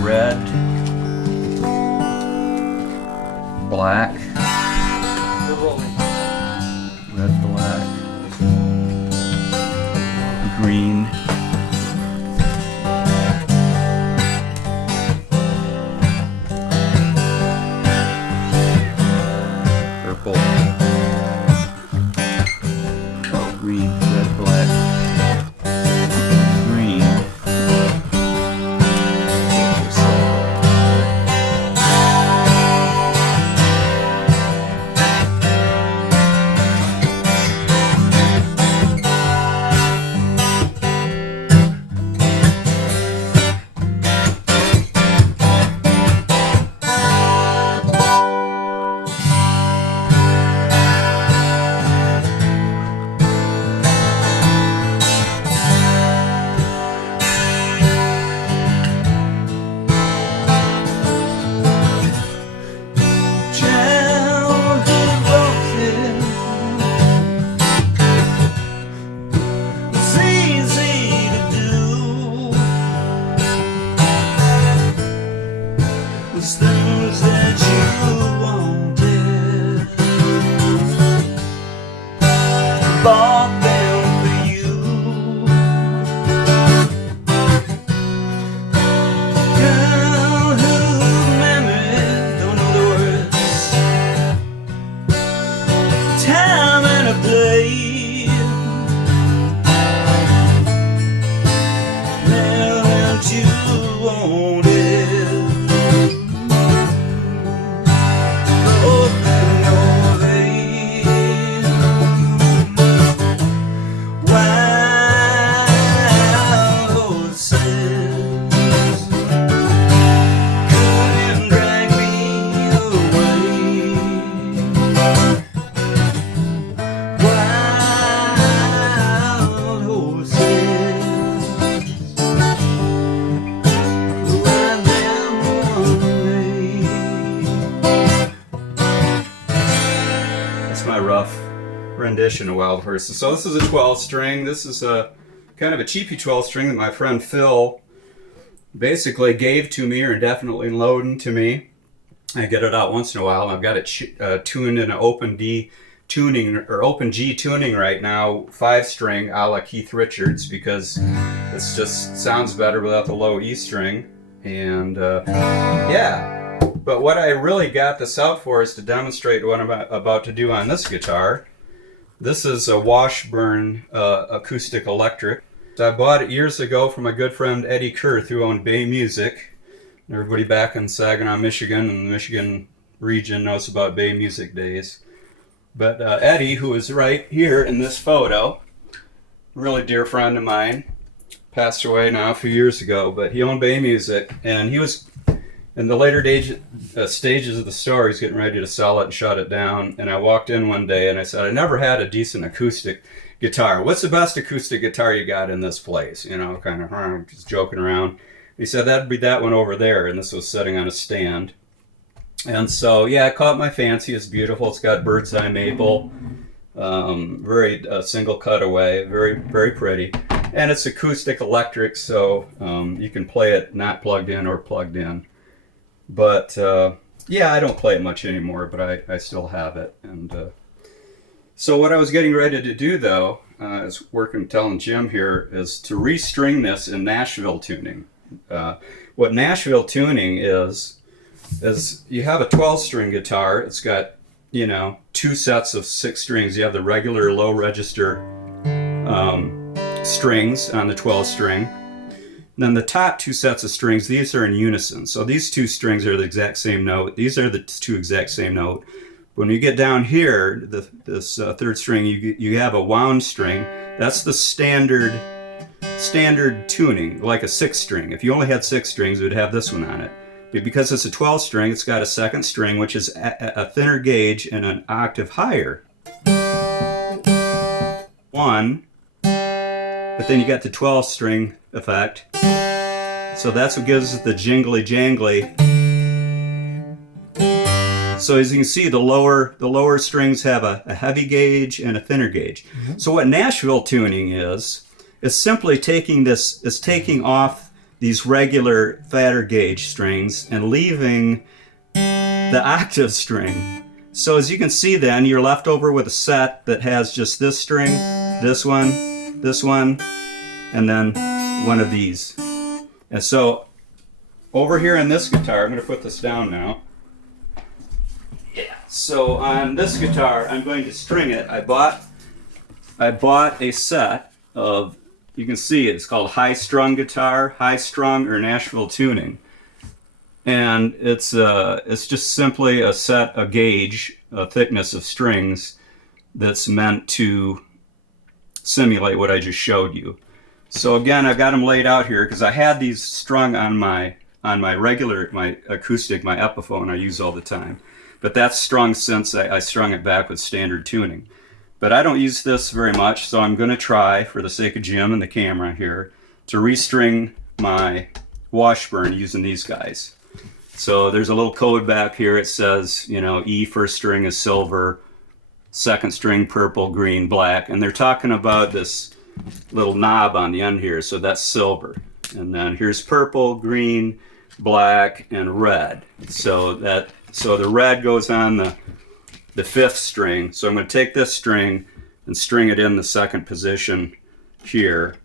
red, black, red, black, green, purple, green, red, black, green, rendition of Wild Horses. So this is a 12 string. This is a kind of a cheapy 12 string that my friend Phil basically gave to me, or indefinitely loaned to me. I get it out once in a while. I've got it tuned in an open D tuning, or open G tuning right now, 5 string a la Keith Richards, because it just sounds better without the low E string. And yeah. But what I really got this out for is to demonstrate what I'm about to do on this guitar. This is a Washburn acoustic electric. I bought it years ago from my good friend Eddie Kurth, who owned Bay Music. Everybody back in Saginaw, Michigan, and the Michigan region knows about Bay Music days. But Eddie, who is right here in this photo, really dear friend of mine, passed away now a few years ago, but he owned Bay Music, and he was in the later stages of the store. He's getting ready to sell it and shut it down. And I walked in one day and I said, I never had a decent acoustic guitar. What's the best acoustic guitar you got in this place? You know, kind of just joking around. He said, that'd be that one over there. And this was sitting on a stand. And so, yeah, it caught my fancy. It's beautiful. It's got bird's eye maple, very single cutaway, very, very pretty. And it's acoustic electric, so you can play it not plugged in or plugged in. But yeah, I don't play it much anymore, but I still have it. And so what I was getting ready to do, though, is telling Jim here, is to restring this in Nashville Tuning. What Nashville Tuning is you have a 12-string guitar. It's got, 2 sets of 6 strings. You have the regular low register strings on the 12-string. Then the top 2 sets of strings, these are in unison. So these 2 strings are the exact same note. These are the 2 exact same note. When you get down here, this 3rd string, you have a wound string. That's the standard tuning, like a 6 string. If you only had 6 strings, it would have this one on it. But because it's a 12 string, it's got a 2nd string, which is a thinner gauge and an octave higher. 1, but then you got the 12 string effect. So that's what gives it the jingly jangly. So as you can see, the lower strings have a heavy gauge and a thinner gauge. Mm-hmm. So what Nashville tuning is simply taking off these regular fatter gauge strings and leaving the octave string. So as you can see then, you're left over with a set that has just this string, this one, and then one of these. And so over here on this guitar, I'm going to put this down now. Yeah. So on this guitar, I'm going to string it. I bought a set of, you can see it's called High Strung Guitar, High Strung or Nashville Tuning. And it's just simply a gauge, a thickness of strings that's meant to simulate what I just showed you. So again, I've got them laid out here because I had these strung on my regular, my acoustic, my Epiphone I use all the time. But that's strung since I strung it back with standard tuning. But I don't use this very much, so I'm going to try, for the sake of Jim and the camera here, to restring my Washburn using these guys. So there's a little code back here. It says, you know, E first string is silver, second string purple, green, black. And they're talking about this little knob on the end here, so that's silver. And then here's purple, green, black, and red. So the red goes on the fifth string. So I'm going to take this string and string it in the second position here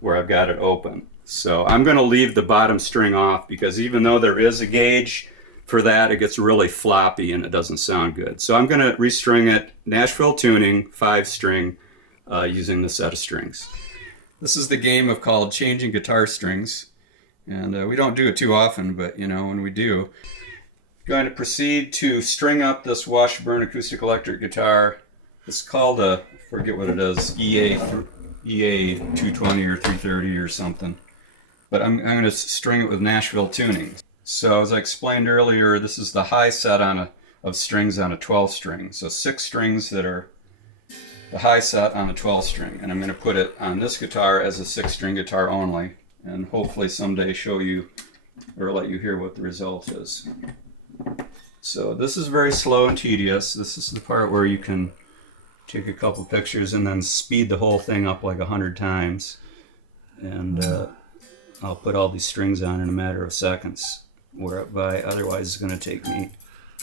where I've got it open. So I'm going to leave the bottom string off because even though there is a gauge for that, it gets really floppy and it doesn't sound good. So I'm going to restring it Nashville Tuning, 5-string, using the set of strings. This is the game of called changing guitar strings. And we don't do it too often, but you know, when we do, I'm going to proceed to string up this Washburn acoustic electric guitar. It's called I forget what it is, EA220 or 330 or something. But I'm going to string it with Nashville Tuning. So as I explained earlier, this is the high set of strings on a 12 string. So 6 strings that are the high set on a 12 string. And I'm going to put it on this guitar as a 6-string guitar only. And hopefully someday show you or let you hear what the result is. So this is very slow and tedious. This is the part where you can take a couple pictures and then speed the whole thing up like 100 times. And I'll put all these strings on in a matter of seconds, whereby otherwise it's going to take me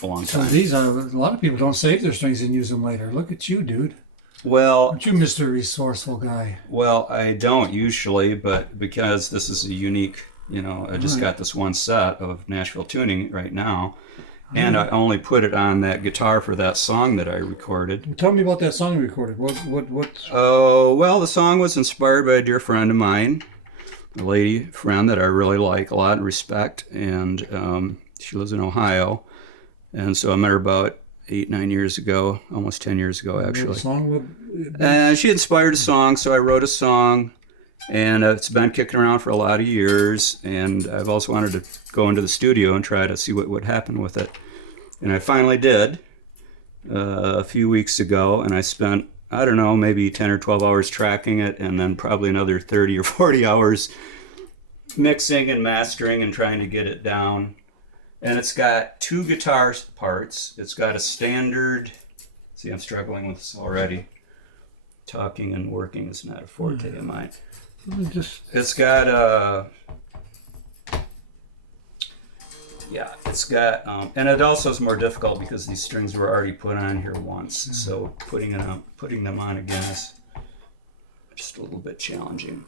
a long time. So a lot of people don't save their strings and use them later. Look at you, dude. Well, aren't you Mr. Resourceful guy? Well, I don't usually, but because this is a unique, you know, I just got this one set of Nashville Tuning right now, and I only put it on that guitar for that song that I recorded. Well, tell me about that song you recorded. What? Oh, well, the song was inspired by a dear friend of mine, a lady friend that I really like a lot and respect, and she lives in Ohio, and so I met her about 8-9 years ago, almost 10 years ago actually. And she inspired a song, so I wrote a song, and it's been kicking around for a lot of years, and I've also wanted to go into the studio and try to see what would happen with it. And I finally did a few weeks ago, and I spent, I don't know, maybe 10 or 12 hours tracking it, and then probably another 30 or 40 hours mixing and mastering and trying to get it down. And it's got 2 guitar parts. It's got a standard, see, I'm struggling with this already. Talking and working is not a forte of mine. It's got and it also is more difficult because these strings were already put on here once. So putting them on again is just a little bit challenging.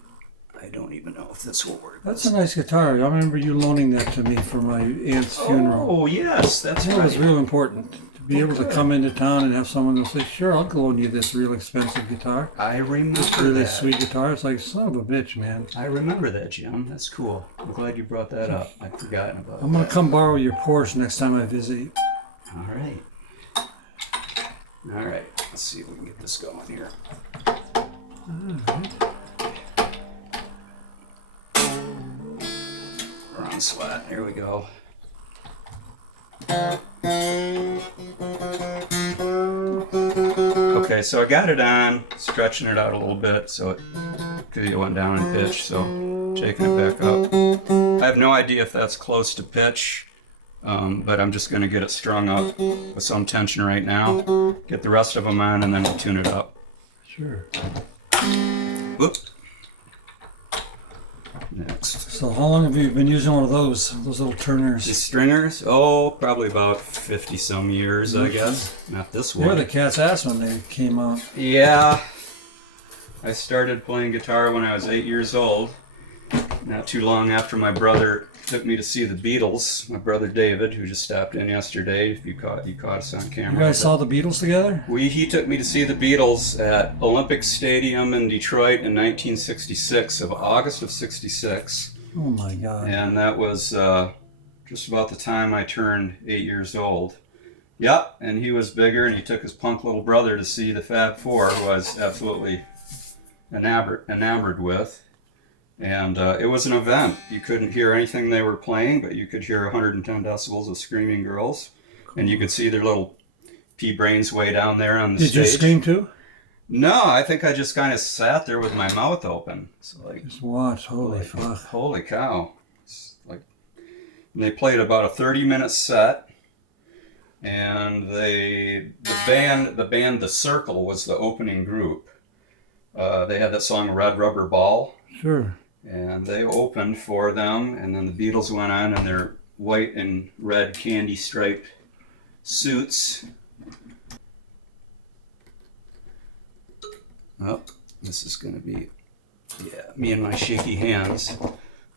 I don't even know if this will work. That's a nice guitar. I remember you loaning that to me for my aunt's funeral. Oh, yes, that's right. That was real important. To be able to come into town and have someone that'll say, sure, I'll loan you this real expensive guitar. I remember this really sweet guitar. It's like, son of a bitch, man. I remember that, Jim. That's cool. I'm glad you brought that up. I'd forgotten about I'm going to come borrow your Porsche next time I visit. All right. All right. Let's see if we can get this going here. All right. Wrong slot. Here we go. Okay, so I got it on, stretching it out a little bit, so it went down in pitch, so taking it back up. I have no idea if that's close to pitch, but I'm just going to get it strung up with some tension right now, get the rest of them on, and then we'll tune it up. Sure. Whoop. next. So how long have you been using one of those little turners? The stringers? Oh, probably about 50 some years, I guess. Not this They were one. the cat's ass when they came out. Yeah. I started playing guitar when I was 8 years old. Not too long after my brother took me to see the Beatles. My brother David, who just stopped in yesterday. If you caught us on camera. You guys saw the Beatles together? He took me to see the Beatles at Olympic Stadium in Detroit in 1966, of August of 66. Oh my God. And that was just about the time I turned 8 years old. Yep, and he was bigger, and he took his punk little brother to see the Fab Four, who I was absolutely enamored with. And it was an event. You couldn't hear anything they were playing, but you could hear 110 decibels of screaming girls. And you could see their little pea brains way down there on the stage. Did you scream too? No, I think I just kind of sat there with my mouth open. So Just watch. Holy fuck. Holy cow. And they played about a 30-minute set. And the band The Circle was the opening group. They had that song Red Rubber Ball. Sure. And they opened for them, and then the Beatles went on in their white and red candy striped suits. Oh, this is going to be, me and my shaky hands.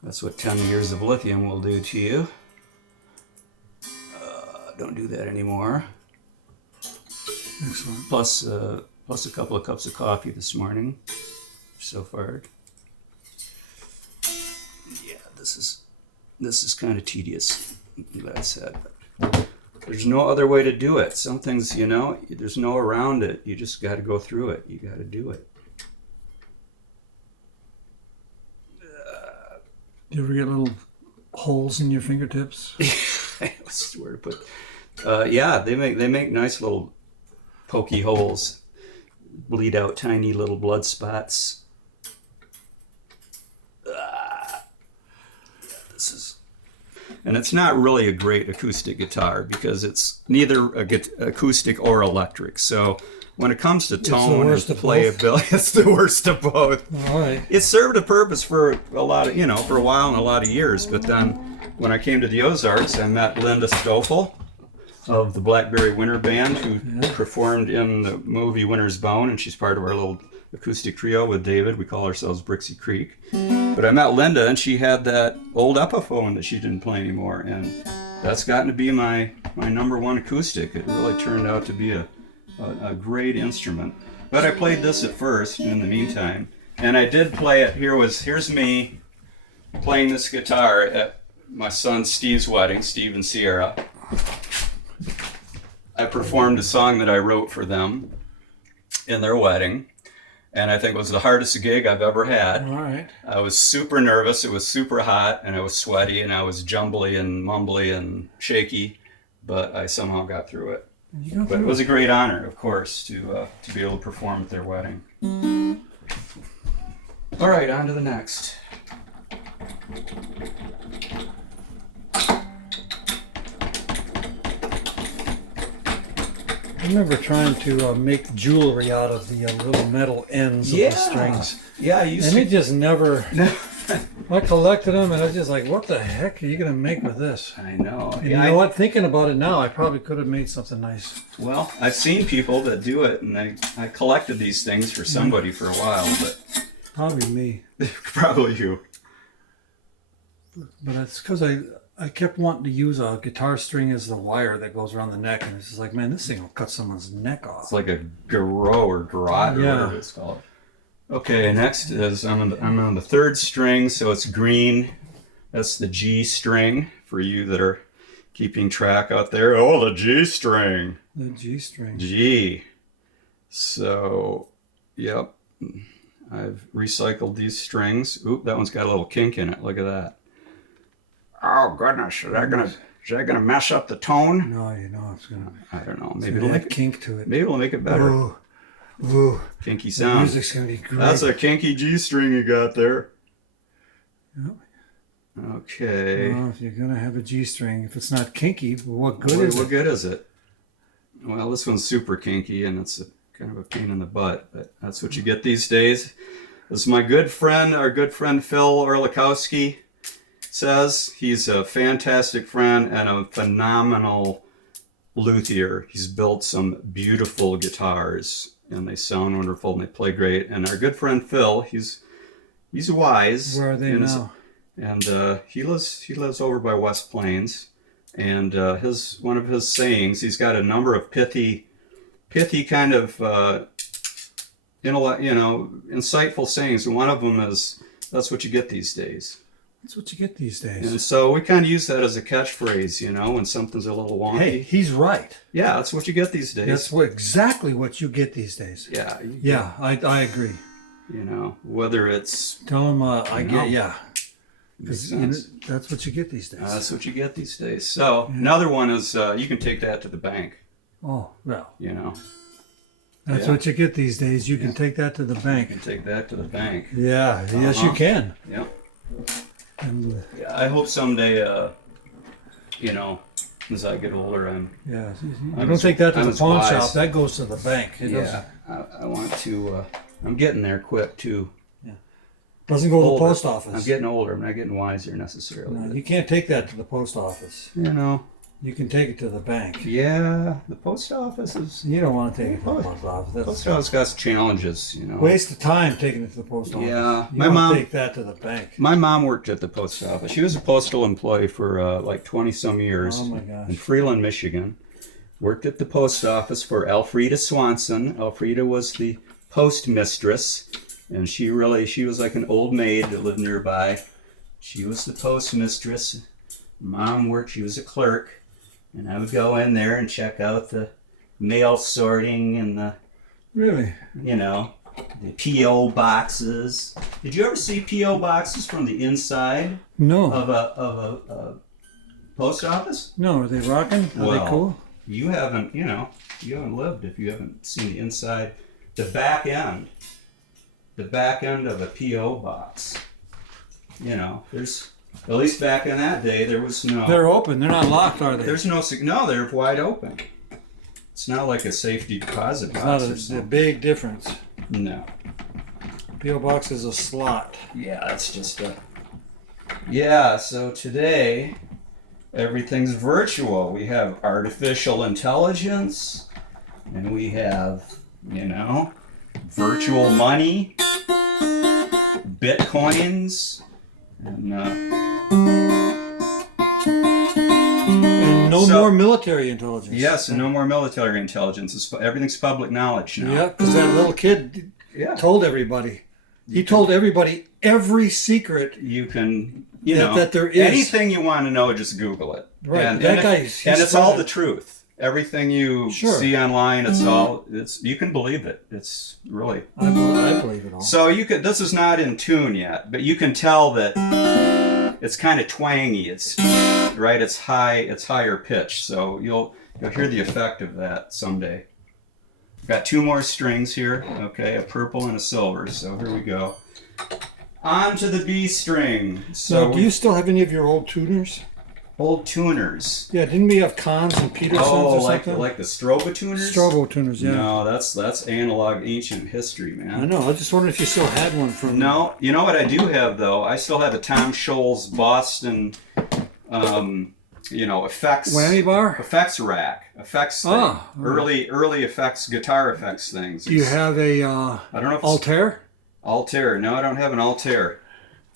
That's what 10 years of lithium will do to you. Don't do that anymore. Excellent. Plus a couple of cups of coffee this morning so far. This is kind of tedious, that said. But there's no other way to do it. Some things, there's no around it. You just got to go through it. You got to do it. Do you ever get little holes in your fingertips? I swear to put. They make nice little pokey holes. Bleed out tiny little blood spots. And it's not really a great acoustic guitar because it's neither acoustic or electric. So when it comes to tone and playability, it's the worst of both. All right. It served a purpose for a lot of, for a while and a lot of years. But then when I came to the Ozarks, I met Linda Stoffel of the Blackberry Winter Band, who performed in the movie Winter's Bone, and she's part of our little acoustic trio with David. We call ourselves Brixey Creek. But I met Linda, and she had that old Epiphone that she didn't play anymore, and that's gotten to be my number one acoustic. It really turned out to be a great instrument. But I played this at first in the meantime, and I did play it. Here's me playing this guitar at my son Steve's wedding, Steve and Sierra. I performed a song that I wrote for them in their wedding. And I think it was the hardest gig I've ever had. All right. I was super nervous. It was super hot, and I was sweaty, and I was jumbly and mumbly and shaky, but I somehow got through it. But it was a great honor, of course, to be able to perform at their wedding. All right, on to the next. I remember trying to make jewelry out of the little metal ends of the strings. Yeah, I used to. It just never... I collected them, and I was just like, what the heck are you going to make with this? I know. And you know what? Thinking about it now, I probably could have made something nice. Well, I've seen people that do it, and I collected these things for somebody for a while, but... Probably me. Probably you. But it's because I kept wanting to use a guitar string as the wire that goes around the neck, and it's just like, man, this thing will cut someone's neck off. It's like a garrote or garrote or whatever it's called. Okay, next is I'm on the third string, so it's green. That's the G string for you that are keeping track out there. Oh, the G string. The G string. G. So, yep. I've recycled these strings. Oop, that one's got a little kink in it. Look at that. Oh goodness, is that gonna mess up the tone? No, it's gonna. I don't know. Maybe it'll make kink to it. Maybe it'll make it better. Ooh, kinky sound. The music's gonna be great. That's a kinky G string you got there. Yep. Okay. Well, if you're gonna have a G string, if it's not kinky, what good is it? What good is it? Well, this one's super kinky, and it's kind of a pain in the butt, but that's what you get these days. as my good friend, our good friend Phil Orlikowski says, he's a fantastic friend and a phenomenal luthier. He's built some beautiful guitars, and they sound wonderful and they play great. And our good friend Phil, he's wise. Where are they now? And he lives over by West Plains. And one of his sayings, he's got a number of pithy kind of insightful sayings. And one of them is, "That's what you get these days." That's what you get these days. And so we kind of use that as a catchphrase, when something's a little wonky. Hey, he's right. Yeah, that's what you get these days. That's exactly what you get these days. Yeah. Yeah, I agree. Whether it's... Tell him yeah. Because that's what you get these days. That's what you get these days. So another one is you can take that to the bank. Oh, well. That's what you get these days. You can take that to the bank. You can take that to the bank. Yeah, yes you can. Yeah. And, I hope someday, as I get older, you don't take that to the pawn shop. That goes to the bank. I want to. I'm getting there quick too. Yeah. Doesn't go to the post office. I'm getting older. I'm not getting wiser necessarily. No, you can't take that to the post office. You can take it to the bank. Yeah, the post office is... You don't want to take it to the post office. The post office got challenges, Waste of time taking it to the post office. Yeah. My mom... take that to the bank. My mom worked at the post office. She was a postal employee for like 20-some years. Oh, my gosh. In Freeland, Michigan. Worked at the post office for Elfrida Swanson. Elfrida was the postmistress. And she was like an old maid that lived nearby. She was the postmistress. Mom worked, she was a clerk. And I would go in there and check out the mail sorting and the... Really? The P.O. boxes. Did you ever see P.O. boxes from the inside? No. Of a post office? No, are they rocking? Are they cool? You haven't lived if you haven't seen the inside. The back end of a P.O. box. There's... At least back in that day, there was no... They're open. They're not locked, are they? There's no... No, they're wide open. It's not like a safety deposit box. It's not a big difference. No. P.O. box is a slot. Yeah, that's just a... Yeah, so today, everything's virtual. We have artificial intelligence, and we have, virtual money, bitcoins... And no more military intelligence. Yes, and no more military intelligence. Everything's public knowledge now. Yeah, because that little kid told everybody. He told everybody every secret you can, that there is. Anything you want to know, just Google it. Right, and it's all the truth. Everything you see online, you can believe it. It's really... I believe it all. So this is not in tune yet, but you can tell that it's kind of twangy. It's higher pitch. So you'll hear the effect of that someday. Got two more strings here. Okay, a purple and a silver. So here we go. On to the B string. So do you still have any of your old tuners? Old tuners. Yeah, didn't we have Kahns and Petersons or something? like the Strobo tuners? Strobo tuners, yeah. No, that's analog ancient history, man. I know. I just wondered if you still had one from... No. You know what I do have, though? I still have a Tom Scholl's Boston, effects... Whammy bar? Effects rack. Effects thing. Oh. Early effects, guitar effects things. Do you have a I don't know if Altair? Altair. No, I don't have an Altair.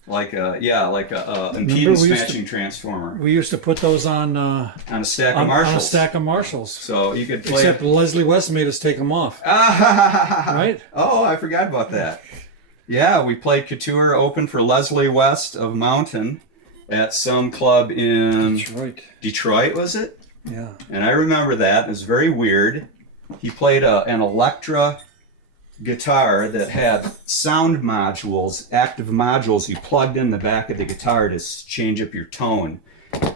Like a impedance matching transformer. We used to put those on a stack of Marshalls. On a stack of Marshalls. So you could play. Except Leslie West made us take them off. Right? Oh, I forgot about that. Yeah, we played Couture open for Leslie West of Mountain at some club in Detroit, was it? Yeah. And I remember that. It was very weird. He played an Electra guitar that had sound modules, active modules you plugged in the back of the guitar to change up your tone.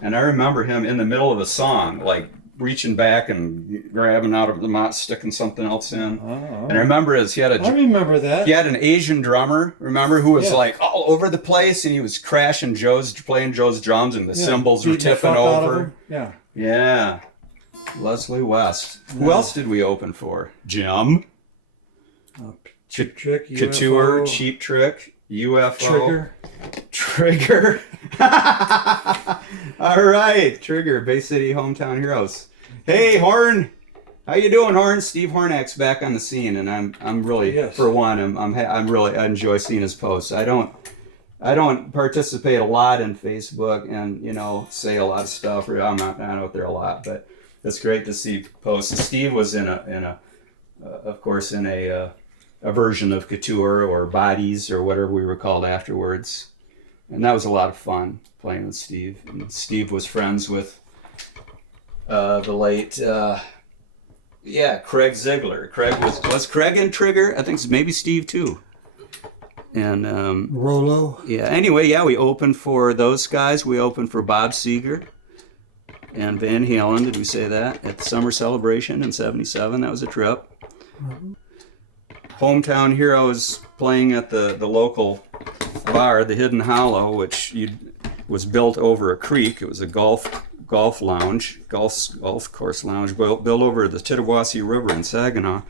And I remember him in the middle of a song, like reaching back and grabbing out of the mouth, sticking something else in. Oh. And I remember I remember that. He had an Asian drummer, remember, who was like all over the place, and he was playing Joe's drums, and the cymbals were tipping over. Yeah. Yeah. Leslie West. Who else did we open for? Jim. Cheap Trick, Couture, UFO, Cheap Trick, UFO. Trigger. All right, Trigger, Bay City Hometown Heroes. Hey, Horn. How you doing, Horn? Steve Hornack's back on the scene, and I'm really, Yes. for one, I enjoy seeing his posts. I don't participate a lot in Facebook and, you know, say a lot of stuff. Or I'm not out there a lot, but it's great to see posts. Steve was in a version of Couture or Bodies or whatever we were called afterwards, and that was a lot of fun playing with Steve. And Steve was friends with the late Craig Ziegler. Was Craig in Trigger? I think maybe Steve too. And Rolo. yeah. Anyway, yeah, we opened for those guys. We opened for Bob Seger and Van Halen. Did we say that at the Summer Celebration in '77? That was a trip. Mm-hmm. Hometown Heroes playing at the local bar, the Hidden Hollow, which was built over a creek. It was a golf course lounge built over the Tittabawassee River in Saginaw.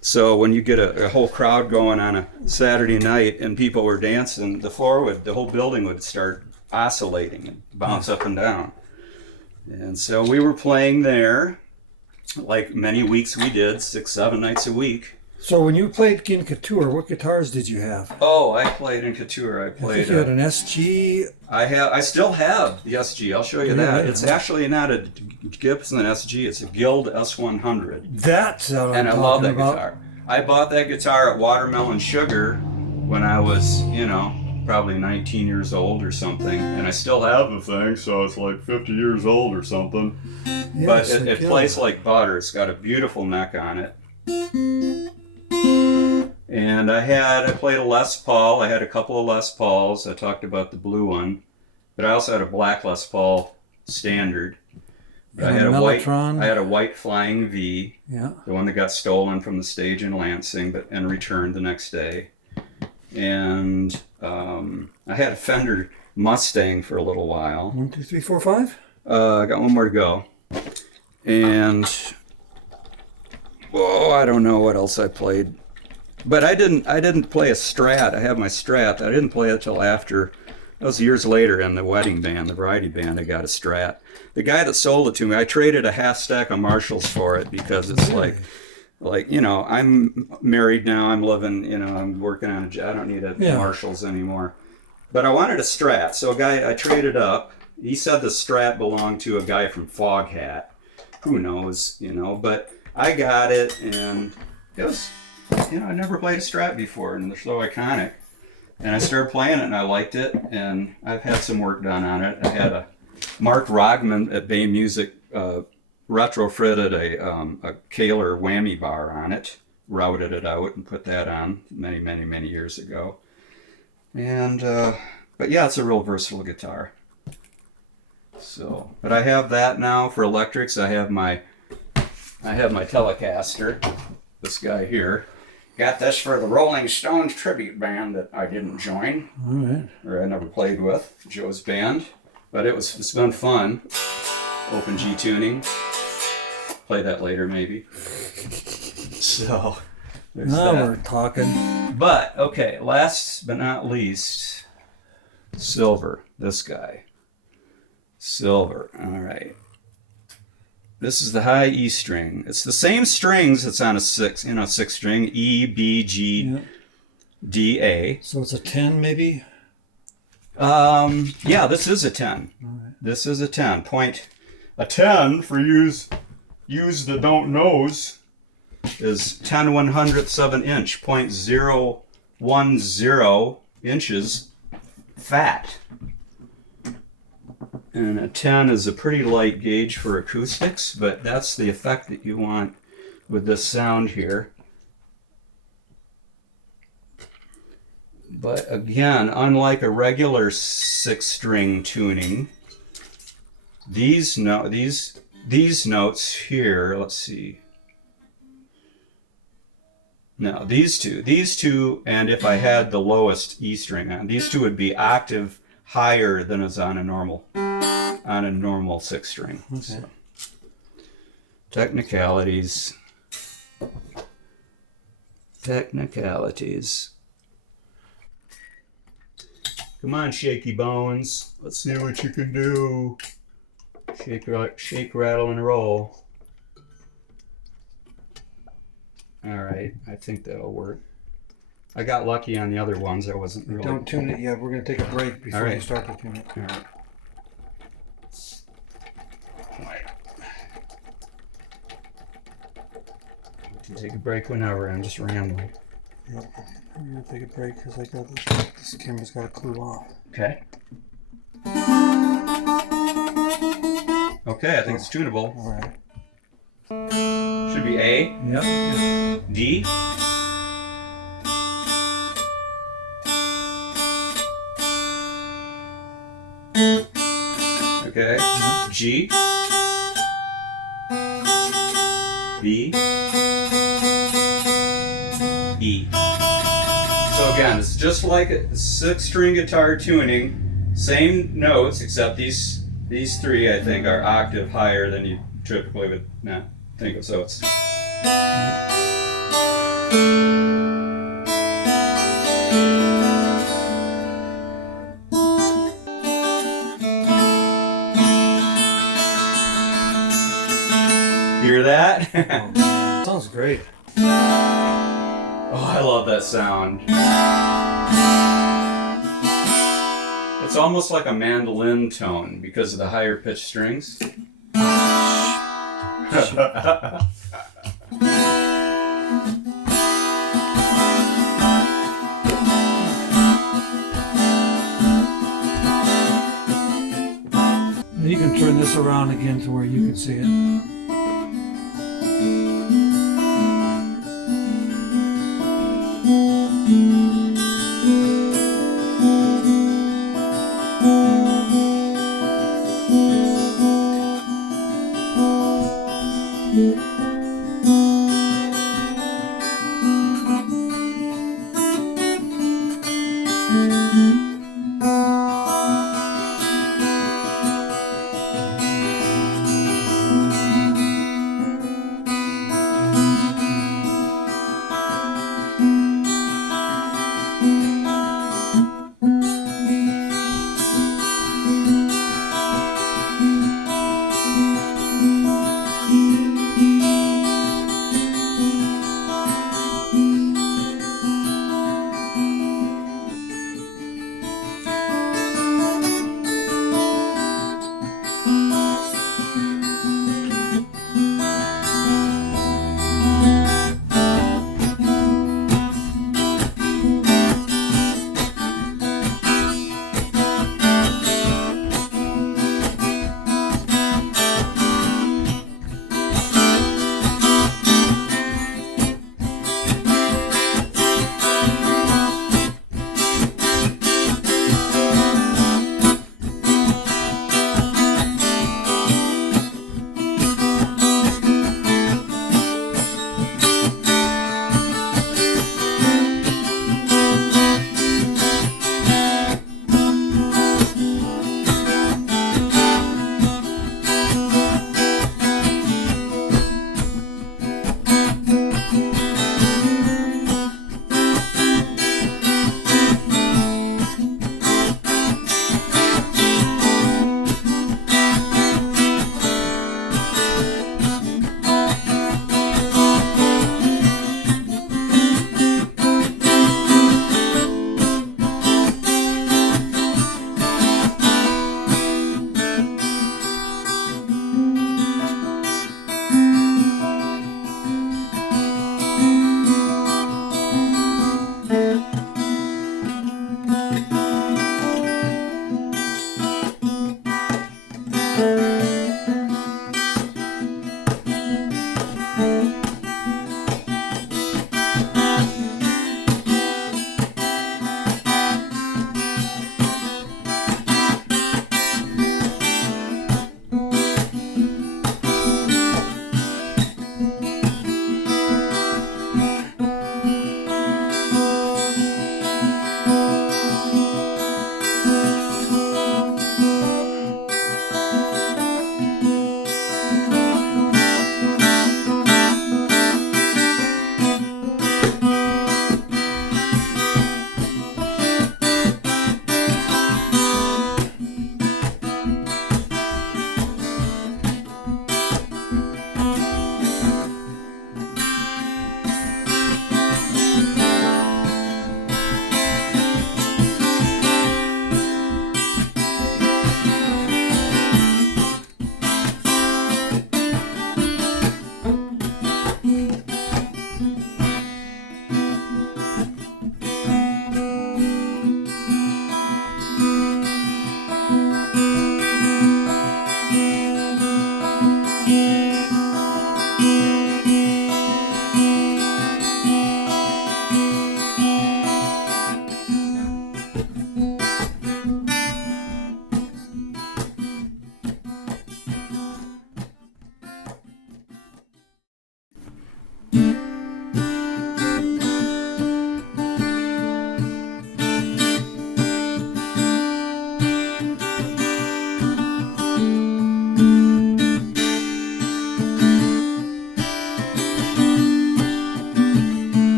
So when you get a whole crowd going on a Saturday night and people were dancing, the whole building would start oscillating and bounce up and down. And so we were playing there, like many weeks we did, 6-7 nights a week. So when you played in Couture, what guitars did you have? Oh, I played in Couture. I think you had an SG. I still have the SG. I'll show you that. Yeah. It's actually not a Gibson SG. It's a Guild S100. That's what And I'm I love that talking about. guitar. I bought that guitar at Watermelon Sugar when I was, probably 19 years old or something. And I still have the thing, so it's like 50 years old or something. Yes, but it plays like butter. It's got a beautiful neck on it. And I played a Les Paul. I had a couple of Les Pauls. I talked about the blue one, but I also had a black Les Paul standard. I had a white Flying V, yeah, the one that got stolen from the stage in Lansing, and returned the next day. And I had a Fender Mustang for a little while. 1, 2, 3, 4, 5. I got one more to go. And I don't know what else I played. But I didn't play a Strat. I have my Strat. I didn't play it till after. That was years later in the wedding band, the variety band. I got a Strat. The guy that sold it to me, I traded a half stack of Marshalls for it because it's like I'm married now. I'm living. I'm working on a job. I don't need Marshalls anymore. But I wanted a Strat, so I traded up. He said the Strat belonged to a guy from Foghat. Who knows? But I got it, and it was. I never played a Strat before, and they're so iconic. And I started playing it, and I liked it, and I've had some work done on it. I had a Mark Rogman at Bay Music retrofitted a Kaler whammy bar on it, routed it out, and put that on many, many, many years ago. And but yeah, it's a real versatile guitar. So, but I have that now for electrics. I have my Telecaster. This guy here. Got this for the Rolling Stones tribute band that I didn't join, All right. or I never played with, Joe's band. But it's been fun. Open G tuning. Play that later maybe. So there's Now that. we're talking. But okay, last but not least, Silver. This guy. Silver. All right. This is the high E string. It's the same strings that's on a 6 string, E, B, G, D, A. So it's a 10 maybe? Yeah, this is a 10. Right. This is a 10. A 10 for use that don't knows is 10/100ths of an inch, 0.010 inches fat. And a 10 is a pretty light gauge for acoustics, but that's the effect that you want with this sound here. But again, unlike a regular 6-string tuning, these notes here, let's see. No, these two, and if I had the lowest E string on, these two would be octave higher than is on a normal 6-string. Okay. So, technicalities. Technicalities. Come on, Shaky Bones. Let's see what you can do. Shake, rattle, and roll. All right, I think that'll work. I got lucky on the other ones. I wasn't really... Don't tune it yet. We're going to take a break before you start to tune it. All right. You can take a break whenever. I'm just rambling. Yep. I'm going to take a break because I got this camera's got to cool off. Okay. Okay, I think it's tunable. All right. Should be A. Yep. D. Okay. G. B. E. So again, it's just like a 6-string guitar tuning. Same notes, except these three, I think, are octave higher than you typically would not think of. So it's... Hear that? Oh, sounds great. Oh, I love that sound. It's almost like a mandolin tone because of the higher pitched strings. You can turn this around again to where you can see it.